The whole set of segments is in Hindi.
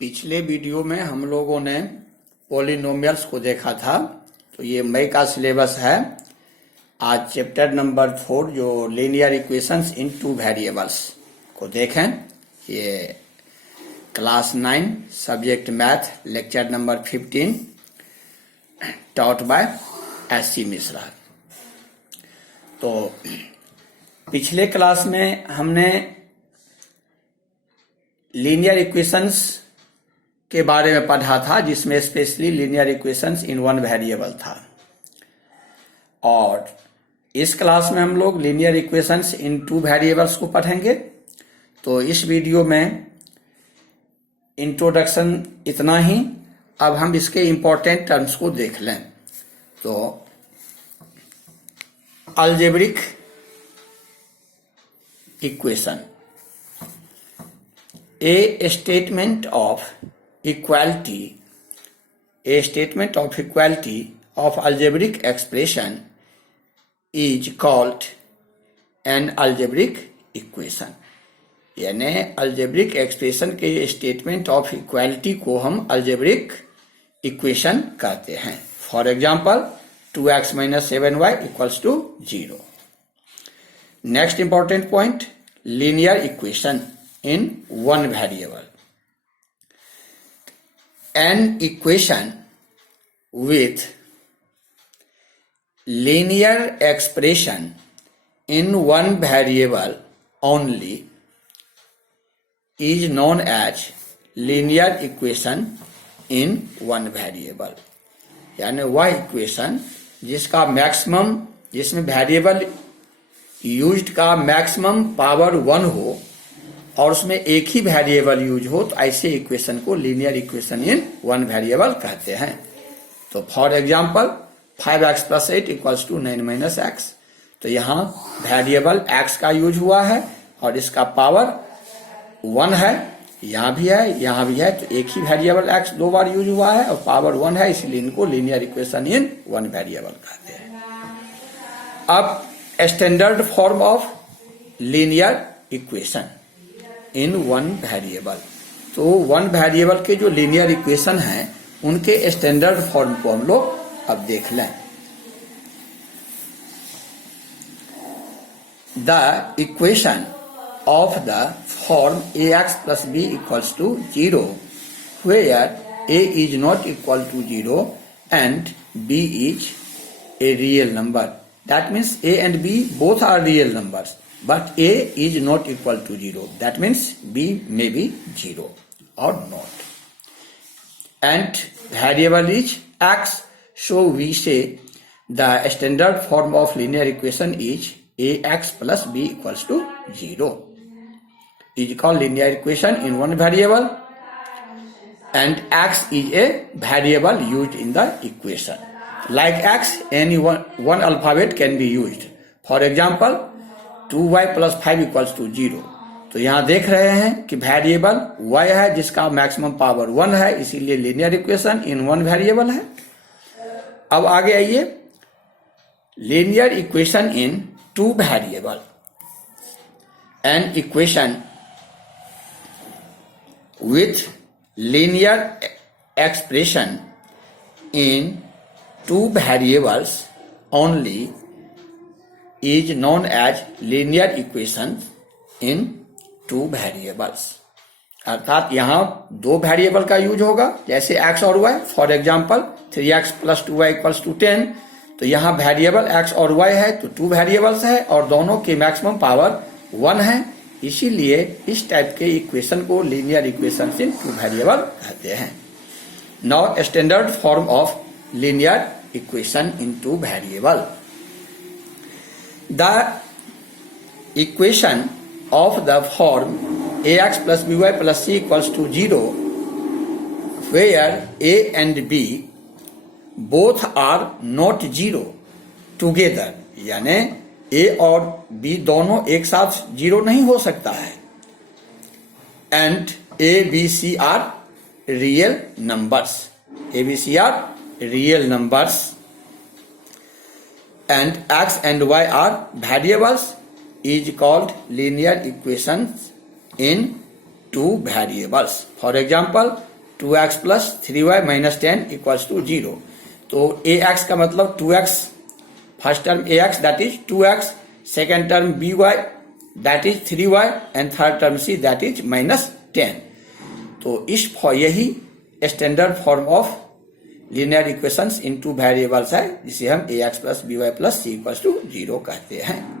पिछले वीडियो में हम लोगों ने पॉलिनोमियल्स को देखा था। तो ये मई का सिलेबस है। आज चैप्टर नंबर 4 जो linear equations in two variables को देखें। ये class 9 subject math lecture number 15 taught by SC. Mishra. तो पिछले क्लास में हमने लीनियर इक्वेशंस के बारे में पढ़ा था, जिसमें स्पेशली लीनियर इक्वेशंस इन वन वेरिएबल था। और इस क्लास में हम लोग linear equations in two variables को पढ़ेंगे। तो इस वीडियो में इंट्रोडक्शन इतना ही। अब हम इसके इंपॉर्टेंट टर्म्स को देख लें। तो algebraic equation, a statement of equality of algebraic expression is called an algebraic equation। यानी algebraic expression के statement of equality को हम algebraic equation कहते हैं। For example, 2x minus 7y equals to 0। Next important point, linear equation in one variable। An equation with linear expression in one variable only is known as linear equation in one variable। यानी वह इक्वेशन जिसका मैक्सिमम, जिसमें वेरिएबल यूज्ड का मैक्सिमम पावर 1 हो और उसमें एक ही वेरिएबल यूज हो, तो ऐसे इक्वेशन को linear equation in one variable कहते हैं। तो for example 5x + 8 equals to 9 - x। तो यहाँ वेरिएबल x का यूज हुआ है और इसका पावर 1 है। यहाँ भी है, यहाँ भी है। तो एक ही वेरिएबल x 2 बार यूज हुआ है और पावर 1 है, इसलिए इनको linear equation in one variable कहते हैं। अब standard form of linear equation in one variable. तो वन वेरिएबल के जो लीनियर इक्वेशन हैं उनके स्टैंडर्ड फॉर्म को हम लोग अब देख लें। The equation of the form ax + b = 0 where a is not equal to 0 and b is a real number। That means a and b both are real numbers, but a is not equal to 0. That means b may be 0 or not. And variable is x. So we say the standard form of linear equation is ax + b = 0. Is called linear equation in one variable, and x is a variable used in the equation. Like x, any one alphabet can be used. For example, 2y + 5 = 0। तो यहाँ देख रहे हैं कि वेरिएबल y है जिसका मैक्सिमम पावर 1 है, इसीलिए linear equation in one variable है। अब आगे आइए, linear equation in two variable. An equation with linear expression in two variables only is known as linear equation in two variables। अर्थात यहाँ दो वेरिएबल का यूज होगा, जैसे x और y। For example 3x + 2y = 10। तो यहाँ वेरिएबल x और y है, तो टू वेरिएबल्स है और दोनों के मैक्सिमम पावर 1 है, इसीलिए इस टाइप के इक्वेशन को linear equation in two variable कहते हैं। Now standard form of linear equation in two variable। The equation of the form ax + by + c = 0 where a and b both are not 0 together। यानी a और b दोनों एक साथ 0 नहीं हो सकता है। and a b c are real numbers। a b c are real numbers and x and y are variables is called linear equations in two variables। For example, 2x plus 3y minus 10 equals to 0। तो ax का मतलब 2x, first term ax that is 2x, second term by that is 3y and third term c that is minus 10। तो इस यही standard form of linear equations in two variables है, जिसे हम ax plus by plus c equals to 0 कहते हैं।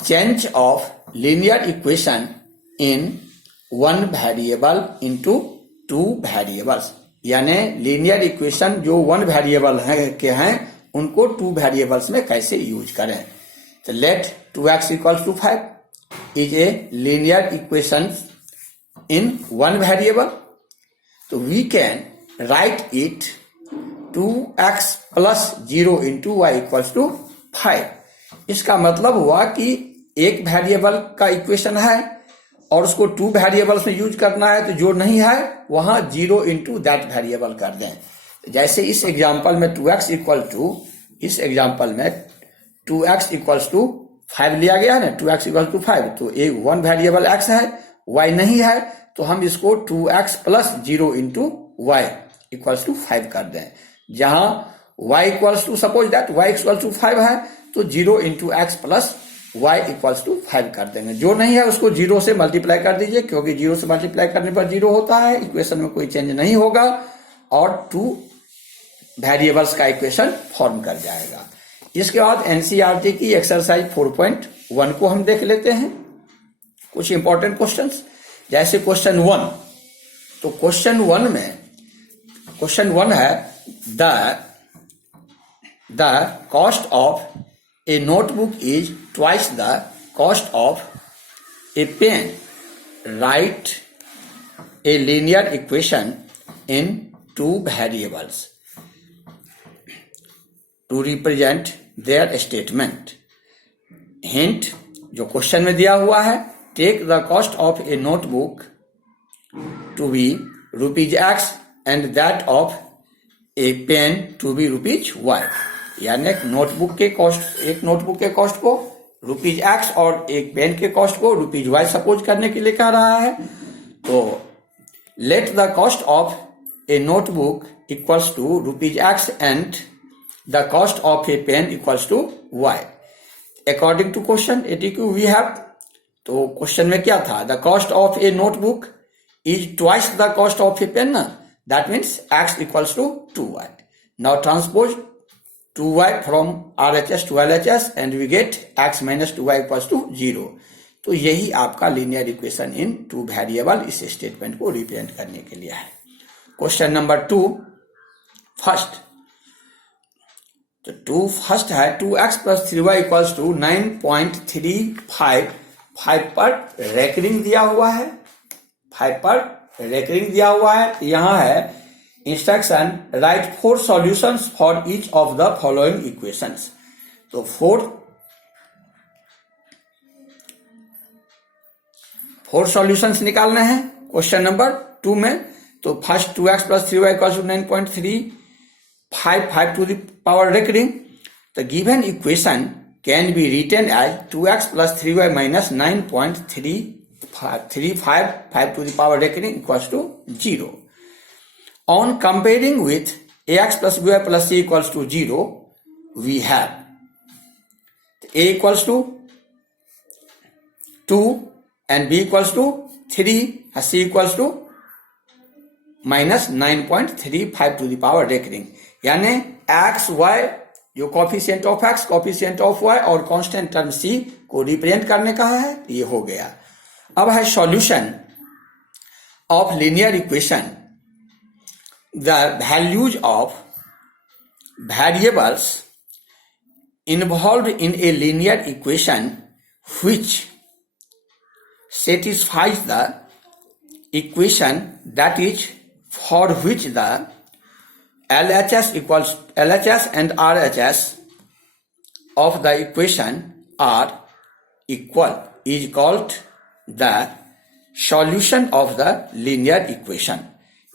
Change of linear equation in one variable into two variables, यानी लीनियर इक्वेशन जो वन वेरिएबल के हैं उनको टू वेरिएबल्स में कैसे यूज करें। तो let 2x equals to 5 is a linear equation in one variable. So we can write it 2x plus 0 into y equals to 5. इसका मतलब हुआ कि एक वेरिएबल का इक्वेशन है और उसको टू वेरिएबल्स में यूज करना है, तो जो नहीं है वहां 0 इंटू दैट वेरिएबल कर दें। जैसे इस एग्जांपल में 2x इक्वल टू, इस एग्जांपल में 2x इक्वल्स टू 5 लिया गया है ना, 2x इक्वल टू 5, तो एक वन वेरिएबल x है, y नहीं है, तो हम इसको 2x plus 0 into y equals to 5 कर दें। जहां y equals to, suppose that y equals to 5 है, तो 0 into x plus y equals to 5 कर देंगे। जो नहीं है उसको 0 से मल्टीप्लाई कर दीजिए, क्योंकि 0 से मल्टीप्लाई करने पर 0 होता है, इक्वेशन में कोई चेंज नहीं होगा और टू वेरिएबल्स का इक्वेशन फॉर्म कर जाएगा। इसके बाद एनसीईआरटी की एक्सरसाइज 4.1 को हम देख लेते हैं। कुछ इंपॉर्टेंट क्वेश्चंस, जैसे क्वेश्चन 1, तो क्वेश्चन 1 में क्वेश्चन 1 है the cost of a notebook is twice the cost of a pen, write a linear equation in two variables to represent their statement. Hint जो क्वेश्चन में दिया हुआ है, take the cost of a notebook to be ₹X and that of a pen to be ₹Y, यानी एक नोटबुक के कॉस्ट को ₹X और एक पेन के कॉस्ट को ₹Y सपोज करने के लिए कह रहा है। तो let the cost of a notebook equals to ₹X and the cost of a pen equals to y. According to question 82 we have, तो क्वेश्चन में क्या था, the cost of a notebook is twice the cost of a pen, that means x equals to 2y. Now transpose 2y from RHS to LHS and we get x minus 2y equals to 0. तो यही आपका linear equation in two variable इस स्टेटमेंट को रिप्रेजेंट करने के लिए है। क्वेश्चन नंबर 2 फर्स्ट, तो फर्स्ट है 2x plus 3y equals to 9.35, 5 पर रेकरिंग दिया हुआ है, 5 पर रेकरिंग दिया हुआ है। यहां है instruction right 4 solutions for each of the following equations. तो 4 सॉल्यूशंस निकालने हैं क्वेश्चन नंबर 2 में। तो first 2x plus 3y equals to 9.35, 5 to the power recurring. The given equation can be written as 2x plus 3y minus 9.35, 5 to the power recurring equals to 0. On comparing with ax plus by plus c equals to 0, we have a equals to 2 and b equals to 3 and c equals to minus 9.35 to the power recurring, यानी एक्स वाई जो coefficient of x, coefficient of y और कांस्टेंट टर्म सी को रिप्रेजेंट करने का है, ये हो गया। अब है solution of linear equation, the values of variables involved in A linear equation which satisfies the equation that is for which the LHS and RHS of the equation are equal is called the solution of the linear equation।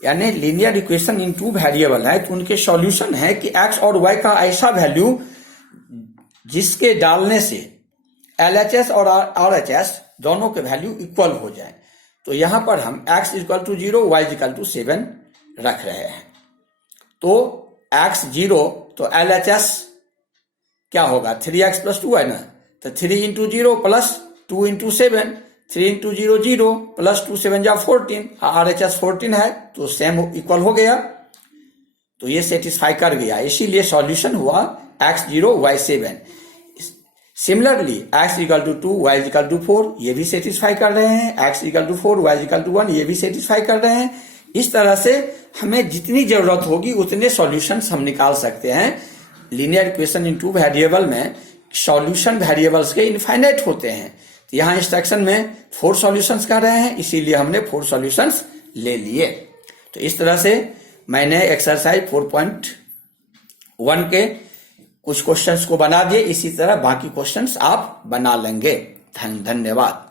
यानी linear equation in two variable है, तो उनके सॉल्यूशन है कि x और y का ऐसा वैल्यू जिसके डालने से LHS और RHS दोनों के वैल्यू इक्वल हो जाए। तो यहां पर हम x equal to 0, y equal to 7 रख रहे हैं। तो x 0 तो LHS क्या होगा, 3x प्लस 2 है ना, तो 3 into 0 plus 2 into 7, 3 into 0 0 plus 2 7 जा 14, RHS 14 है तो सेम इक्वल हो गया, तो ये सेटिस्फाई कर गया, इसीलिए सॉल्यूशन हुआ x0 y7। Similarly x equal to 2, y equal to 4 ये भी सेटिस्फाई कर रहे हैं, x equal to 4, y equal to 1 ये भी सेटिस्फाई कर रहे हैं। इस तरह से हमें जितनी जरूरत होगी उतने सॉल्यूशंस हम निकाल सकते हैं। Linear equation in two variable में सॉल्यूशन वेरिएबल्स के इनफाइनाइट होते हैं, तो यहाँ इंस्ट्रक्शन में 4 सॉल्यूशंस कर रहे हैं, इसीलिए हमने 4 सॉल्यूशंस ले लिए। तो इस तरह से मैंने एक्सरसाइज 4.1 के कुछ क्वेश्चंस को बना दिए, इसी तरह बाकी क्वेश्चंस आप बना लेंगे। धन्यवाद।